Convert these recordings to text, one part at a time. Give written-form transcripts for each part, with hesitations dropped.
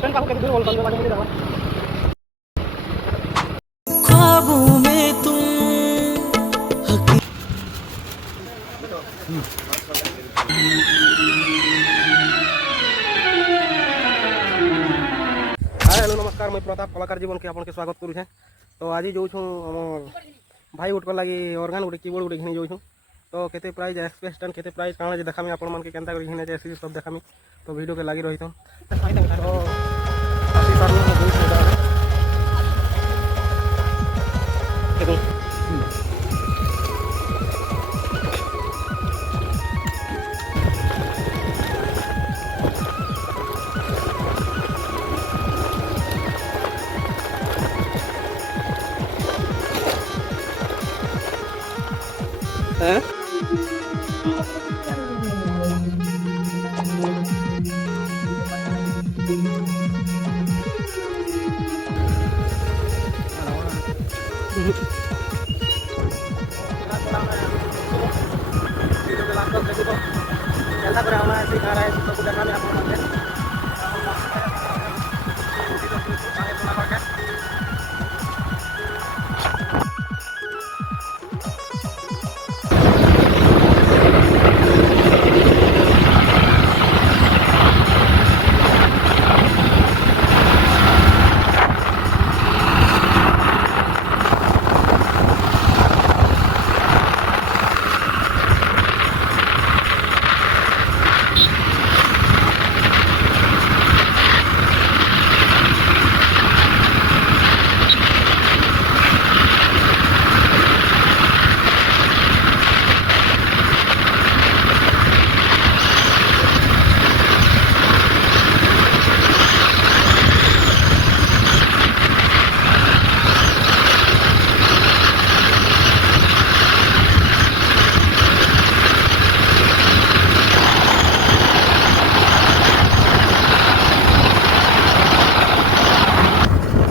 ख्वाबों में तुम हाय हेलो नमस्कार मैं प्रताप कलाकार जीवन के आपन के स्वागत करू छे। तो आज जो छूँ आम भाई उठकर लगी ऑर्गन गोटे कीबोर्ड गोटे घिनी जाऊँ। तो केते प्राइस एक्सपेक्टेशन केते प्राइस काଣା जे देखामी आपण मन के केनता कर घिने जे सब देखामी। तो वीडियो के लगी रही तो आसी पारलो बहुत फायदा है। हैं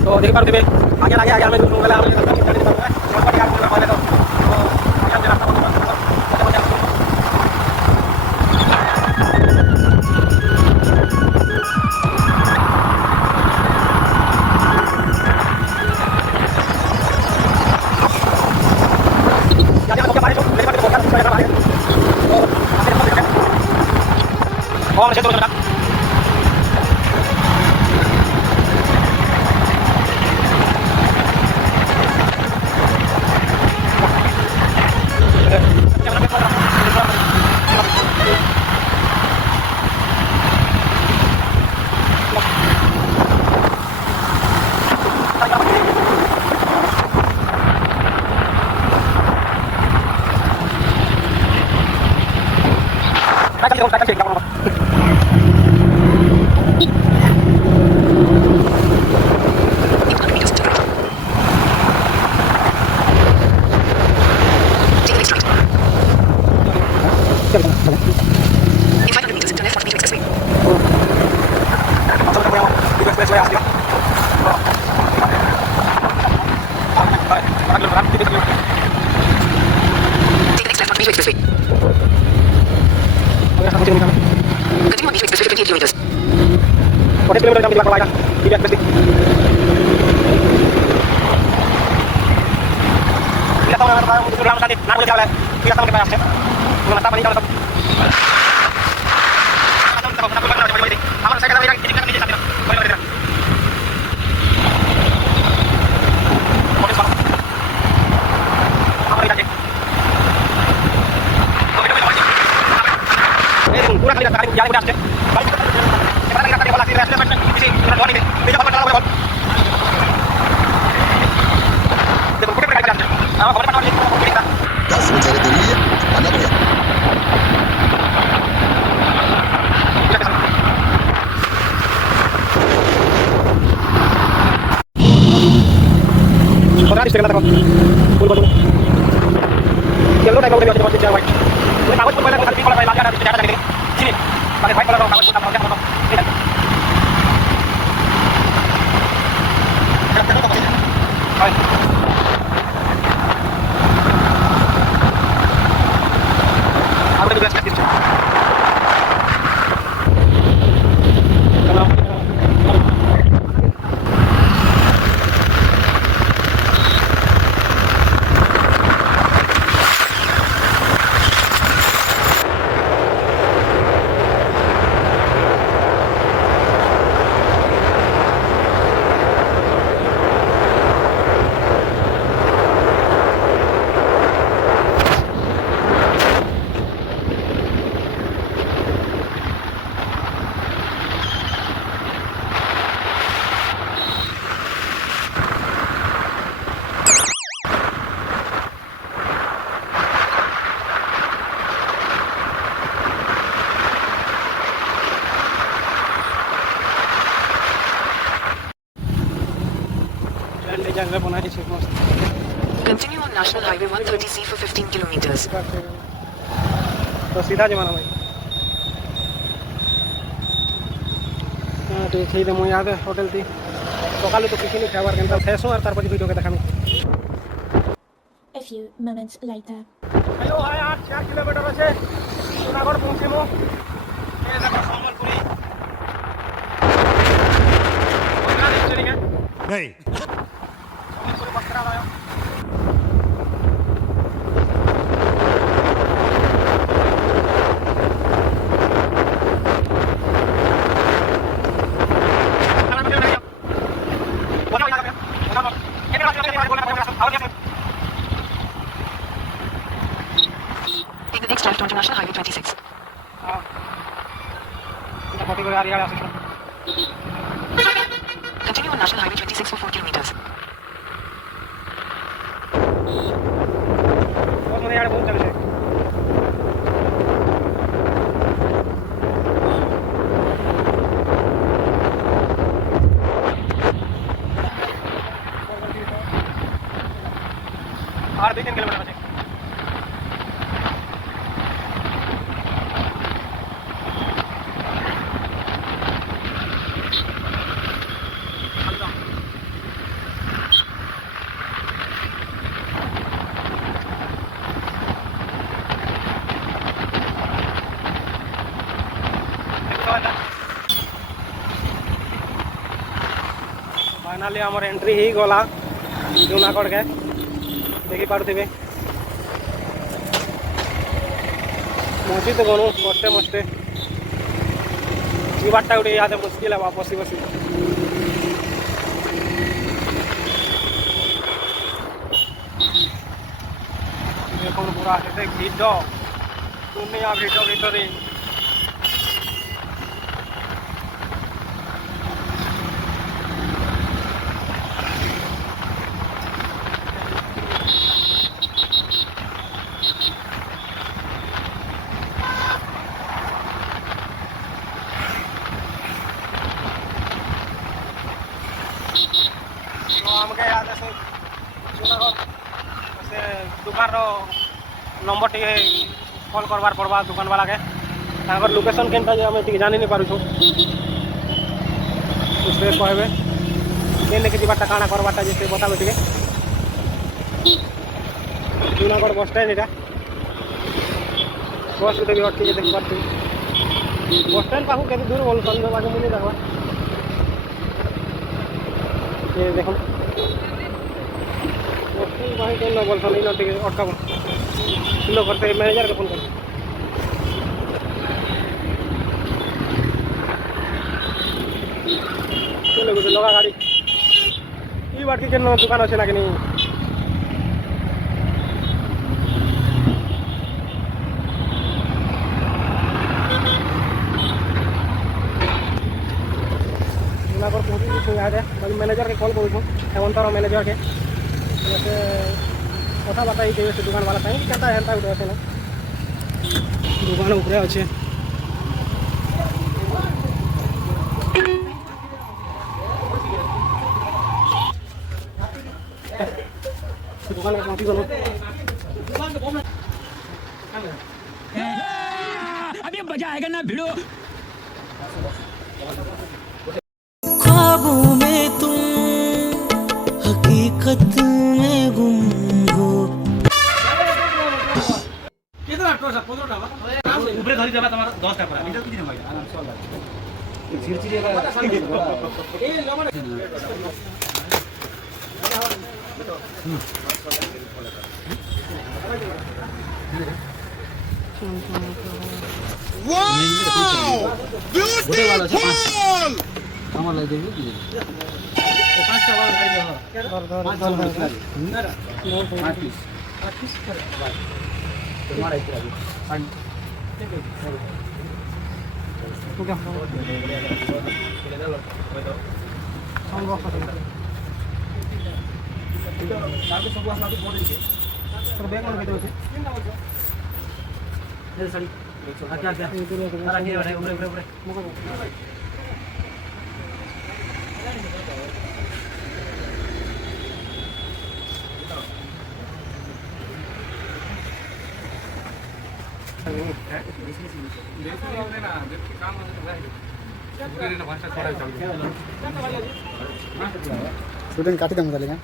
तो देख पाते हैं आगे आगे हमें दूसरों वाला हमें करने नहीं पड़ता है और बड़ी आगे पहले तो आगे रास्ता जाने को बारे में मेरे पास बहुत सारा है और से तो डिजाइन रे बनाई छै मस्त Continue on National Highway 130C for 15 kilometers. तो सीधा जमाना भाई ठीक है मुझे याद है होटल थी सकालू तो किसी नहीं खाबार केनता थेसो और तार पछि वीडियो के देखामी A few moments later. Hello hi 8 kilometre আছে জুনাগড় পৌঁছিমু এই দেখো সম্বলপুরি বকরা দেখছেন কি नहीं সম্বলপুরি বকরা ভাই Take the next left onto National Highway 26. फटी को यार यार आसे Continue on National Highway 26 for 4 kilometers. बहुत मजा यार बहुत चले छे और 2-3 किलोमीटर बचे फाइनाली आमर एंट्री ही गला जूनागढ़ के देखी पारे पहुँची तो गनु कष्टे मस्ते जीवाटा गोटे याद मुस्किल है बसी बसी देख पूरा के भिड़ दुनिया भिड़ भितर आमके याद से दुकान नंबर टे कॉल करवार पड़वा दुकान वाला के लोकेशन केनटा जे हमें जानी नहीं पारुछु से कहबे केने के जीवाटा काना करवाटा जे बताबे टिके जूनागढ़ बस स्टैंड एटा बस गुटे भी अटकी देख पारती बस स्टैंड पाखु केते दूर बोल सन बागे मुनि देखबा ये देखो भाई केन बोल सन इन टिके अटकाबो किलो करते मैनेजर के फोन कर चलो गुटे लगा गाड़ी ई बात के दुकान अच्छे ना कि नहीं जूनागढ़ पहुँची याद है मैनेजर के कॉल करूँ हेमंतर मैनेजर के जैसे कथा बताई देवे से दुकान वाला कहीं कहता है गोटे अच्छे ना दुकान उपरे अच्छे दुकान में पहुँची गलो अभी मजा आएगा ना भिड़ो ख्वाबों में तुम हकीकत में गुम हो कितना टोसा 15 टाका ऊपर धरी देबा तमार 10 टाका पड़ा मीटर कितने होई आराम से लागे चिरचिरी का ए लमन Wow! Beautiful! আমার লাগে দেবি কি দেবি 5 টাকা খাই দাও ধর 5 পিস করে তোমার আইতে লাগে পানি ওকে संग सब बैग में बैठे साड़ी क्या क्या शूटिंग काटी दम चलेगा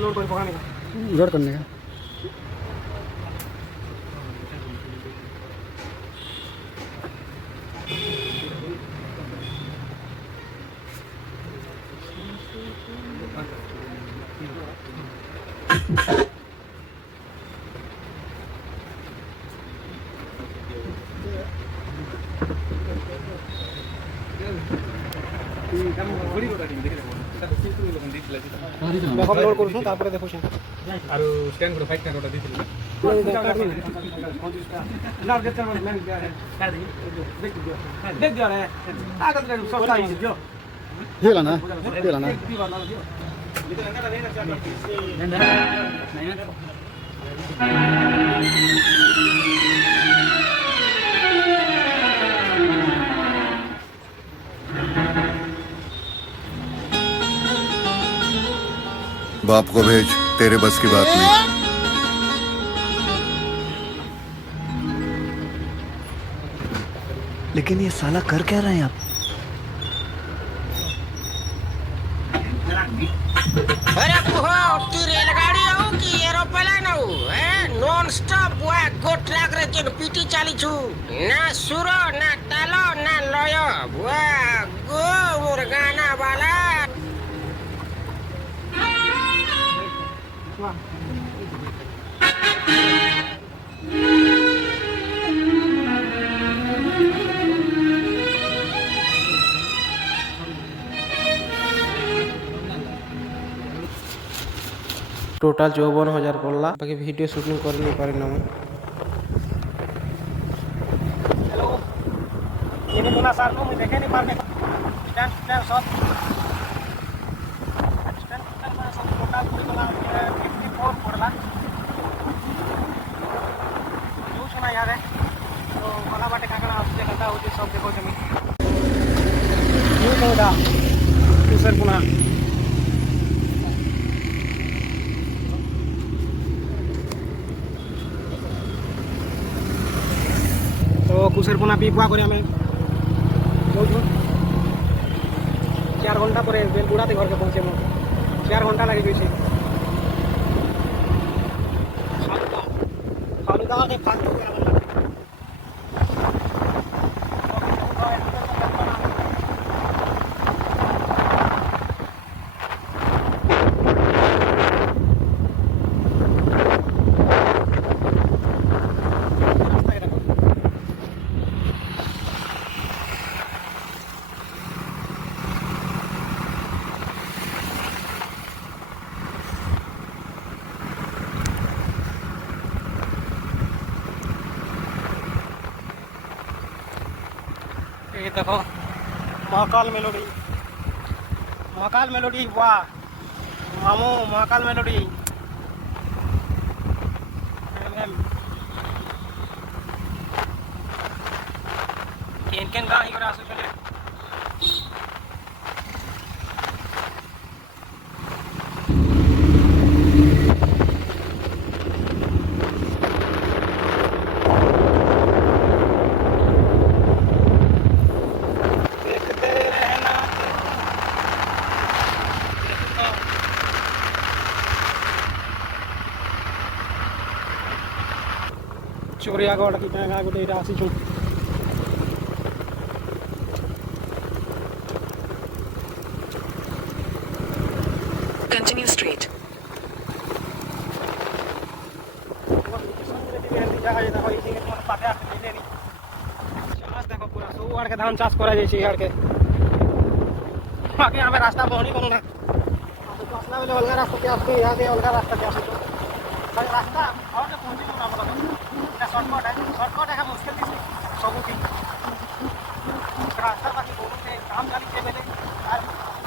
लोड कर पकाने का लोड करने का देखो लोड करूँ तापर देखो आरो स्टैंड को फाइट करटा दिथिले देख दिया रे आगत रे सस्ता ही जो ये लाना बाप को भेज, तेरे बस की बात नहीं। लेकिन ये साला कर क्या रहे हैं आप? अरे बुआ की रेलगाड़ी आऊ की एरोप्लेन आऊ नॉन स्टॉप बुआ गो ट्रैक रे जेन पीटी चाली छु ना सुरो ना तालो ना लयो बुआ गो मोर गाना वाला टोटाल 54,000 पड़ला बाकी वीडियो शूटिंग कर नहीं पारि ना हेलो ये बोला सर को मैं देखे नहीं पार में स्टैंड सब सब टोटल पूरी वाला 54 पड़ला जो सुना यार है तो वाला बाटे काकड़ा आपसे कहता हो जो सब देखो जमीन ये कहदा दूसर पुना तो कुशेरपुना पीपुआ कर 4 घंटा पर बेलगुड़ा घर के पहुँचे 4 घंटा लगे गई ये देखो महाकाल मेलोडी वाह मामू महाकाल मेलोडी केन गा ही करा सकले चोरियागढ़ की गाँव गोटे यहाँ आसीचु Continue straight. देखो पूरा सब आड़ के धान चाष करा जाए के बाकी हमें रास्ता बहनी करूँ ना असला बेले अलग रास्ता के आसते यहाँ अलग रास्ता के आस रास्ता और पहुँची शॉर्टकट है मुश्किल सबुठी रास्ता बाकी बेले आज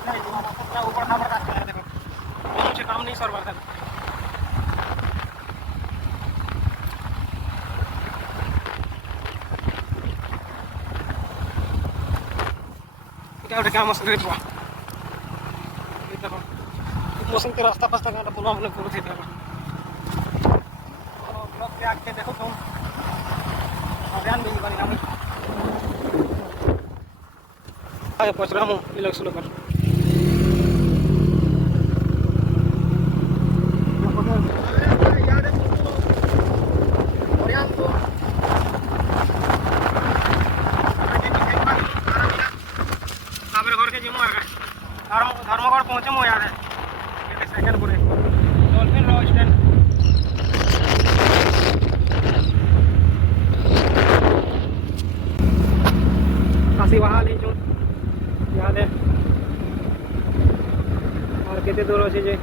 नहीं मामा पूरा ऊपर ना बर्दाश्त कर देखो मुझे काम नहीं सर बर्दाश्त क्या उठे काम मस्त रे बुआ ये देखो मौसम के रास्ता पास तक पुनः हमने पूरा थे देखो ब्लॉक के आके देखो तुम अभियान भी बनी नाम आगे पहुंच रहा हूँ ये लोग सुनो कर धर्मगढ़ पहुंचे मो याद है सेकंड पूरे डॉल्फिन रॉ स्टैंड काशी वहाँ ले जो याद है और कितने दूर अच्छे जे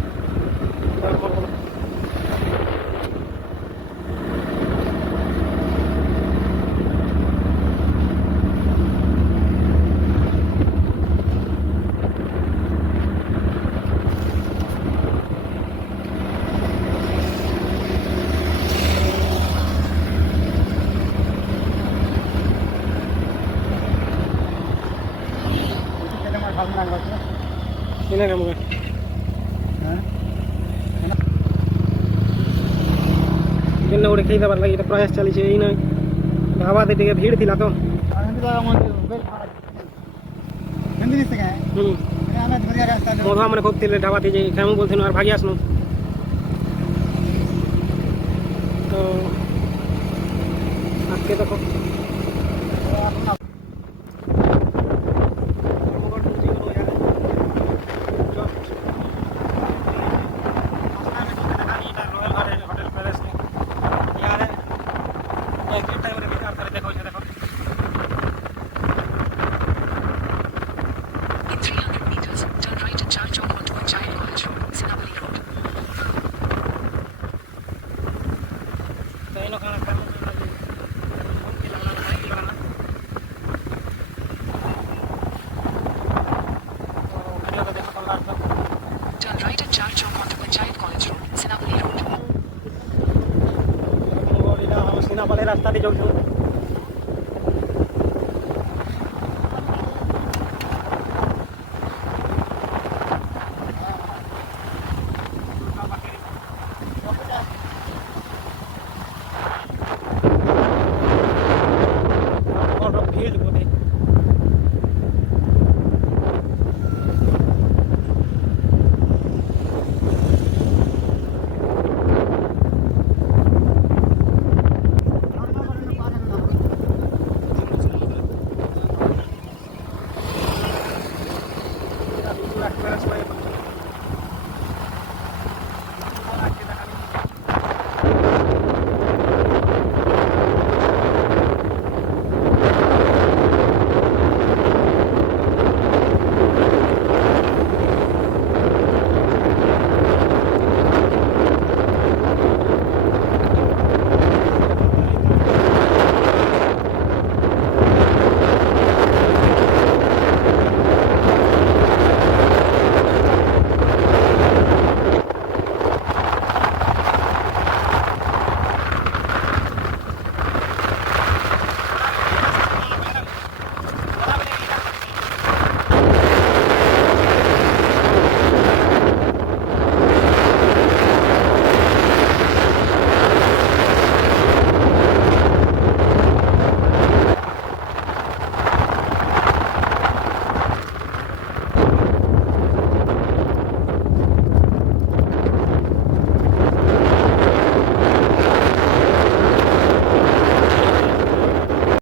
इन्हें कम कर जिन्हें उड़े खेल बार लगी प्रयास चली ही नहीं ढाबा दे टे भीड़ थी तो मधुआ मैंने खूब थी ढाबा थी खेमू बोलते और भागी आसनु तो आके देखो In 300 meters, turn right at Char Chowk onto Panchayat College Road, Sinapoli Road. Turn right at Char Chowk onto Panchayat College Road, Sinapoli Road. सीना वाले रास्ता दे जाऊँ